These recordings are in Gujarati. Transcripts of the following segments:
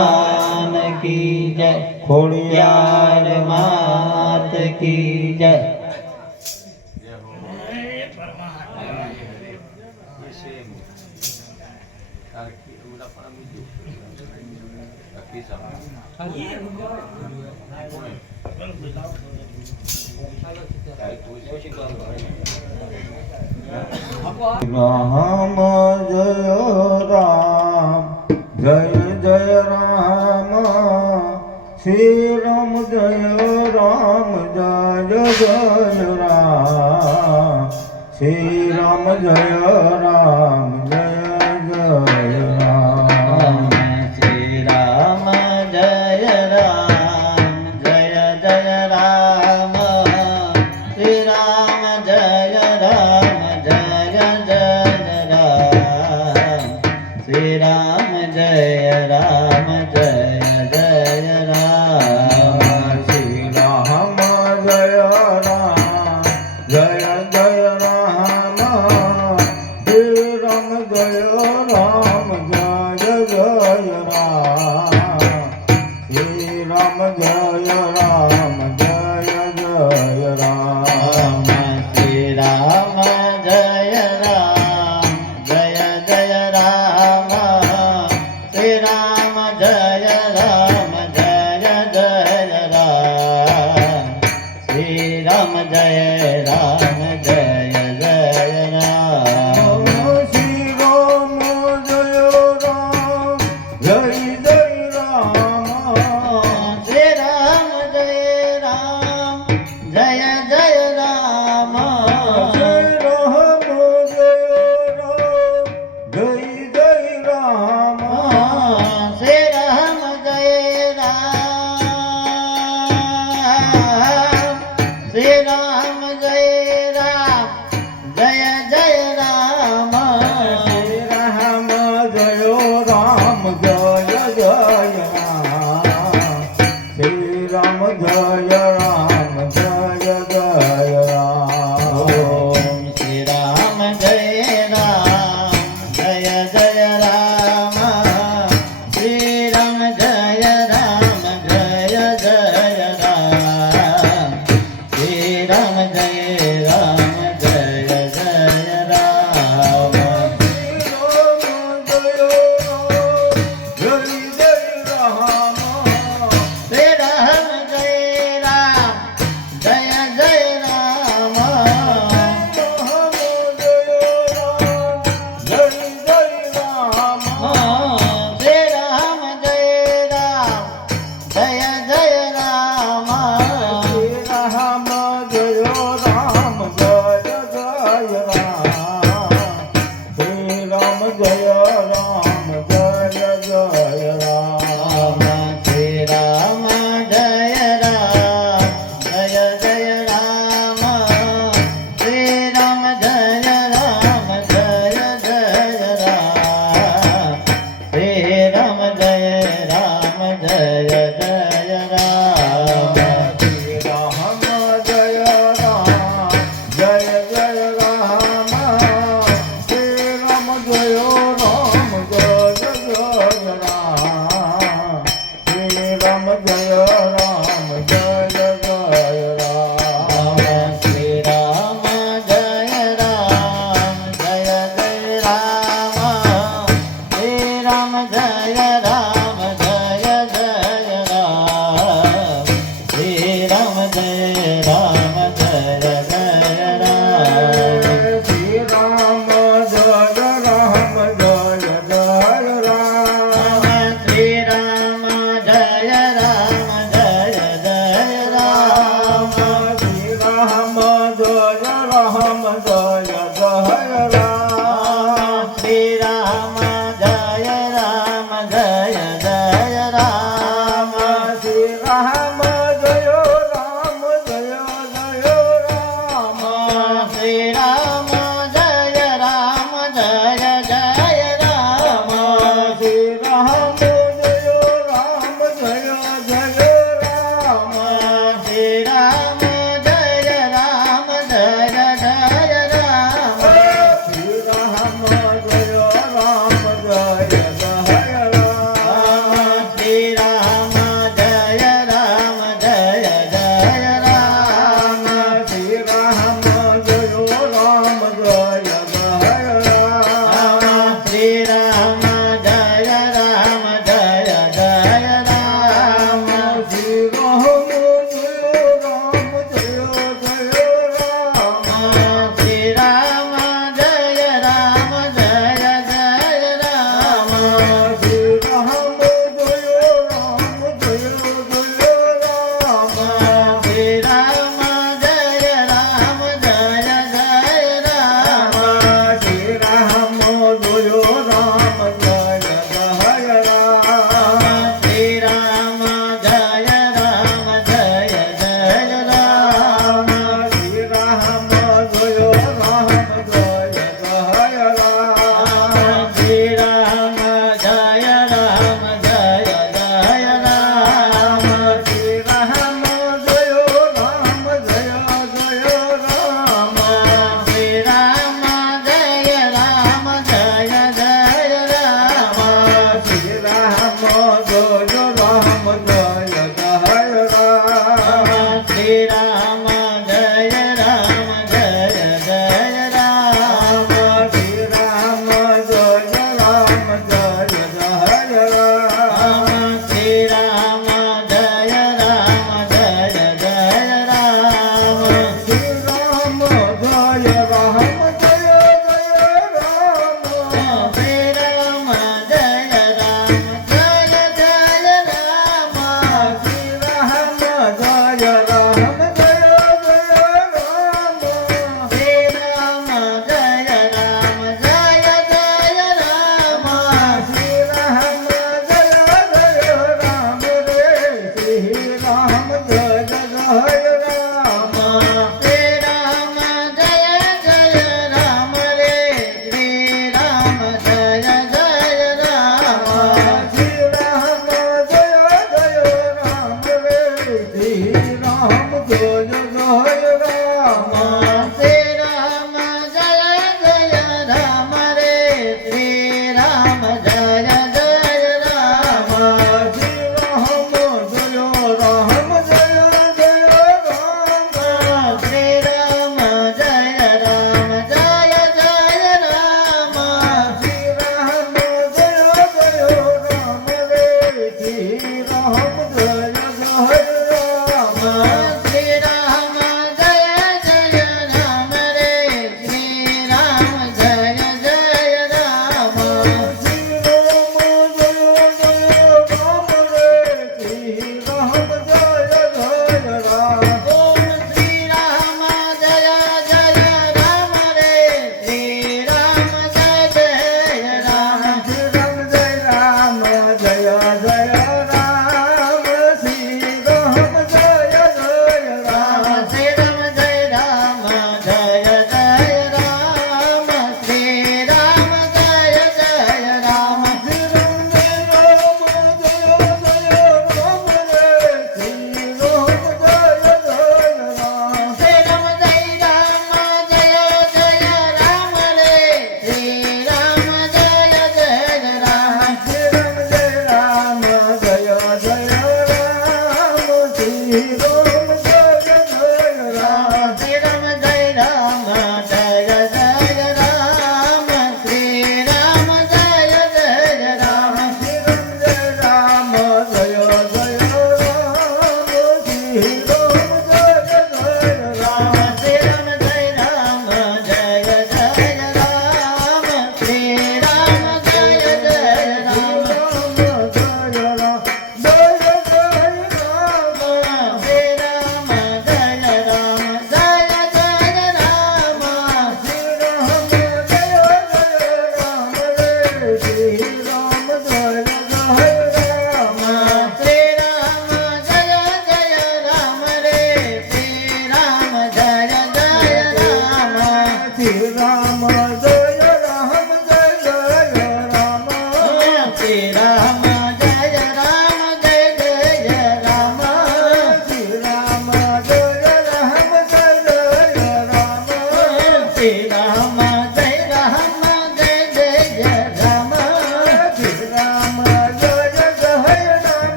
मात की जय, खोड़ियार मात की जय। राम जय राम जय जय राम श्री राम जय राम जय जय राम श्री राम जय राम जय जय राम श्री राम जय राम जय जय राम श्री राम जय राम जय जय राम श्री राम जय राम जय जय राम श्री राम जय राम जय जय राम श्री राम जय राम जय जय राम श्री राम जय राम जय जय राम श्री राम जय राम जय जय राम श्री राम जय राम जय जय राम श्री राम जय राम जय जय राम श्री राम जय राम जय जय राम श्री राम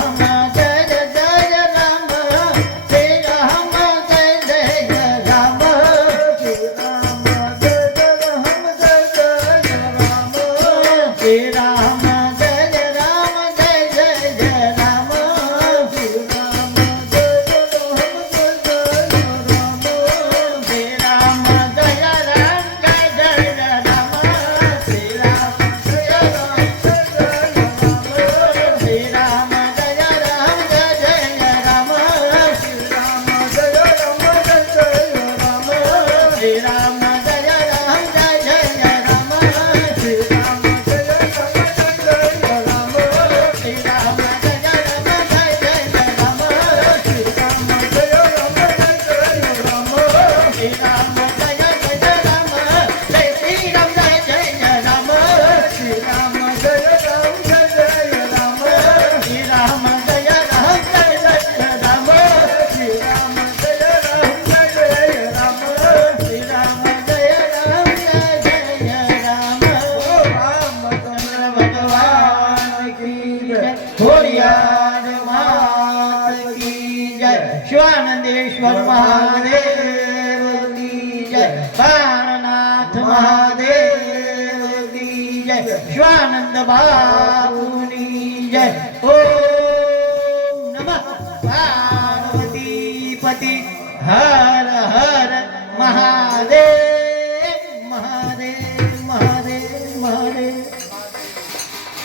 રામ જય જય રામ શ્રી રામ જય જય રામ શ્રી રામ જય જય રામ જય જય રામ શ્રી રામ જય રામ જય જય રામ શ્રી રામ જય રામ જય જય રામ શ્રી રામ જય રામ જય જય રામ શ્રી રામ જય રામ શ્રી રામ જય રામ જય જય રામ શ્રી રામ જય રામ જય જય રામ શ્રી રામ જય રામ જય જય રામ શ્રી રામ જય રામ જય જય રામ શ્રી રામ જય રામ જય જય રામ શ્રી રામ જય રામ જય જય રામ શ્રી રામ જય જય રામ જય શ્રી રામ જય જય રામ શ્રી રામ જય રામ જય જય રામ શ્રી રામ જય રામ જય જય રામ શ્રી રામ જય રામ જય જય રામ શ્રી રામ જય રામ જય જય રામ રામચંદ્ર ભગવાન કી જય ખોડિયાર માત કી જય શિવાનંદેશ્વર મહાદેવ કી જય બાણનાથ મહાદેવ કી જય શિવાનંદ બાપુની જય ઓમ નમઃ પાર્વતી પતિ હર હર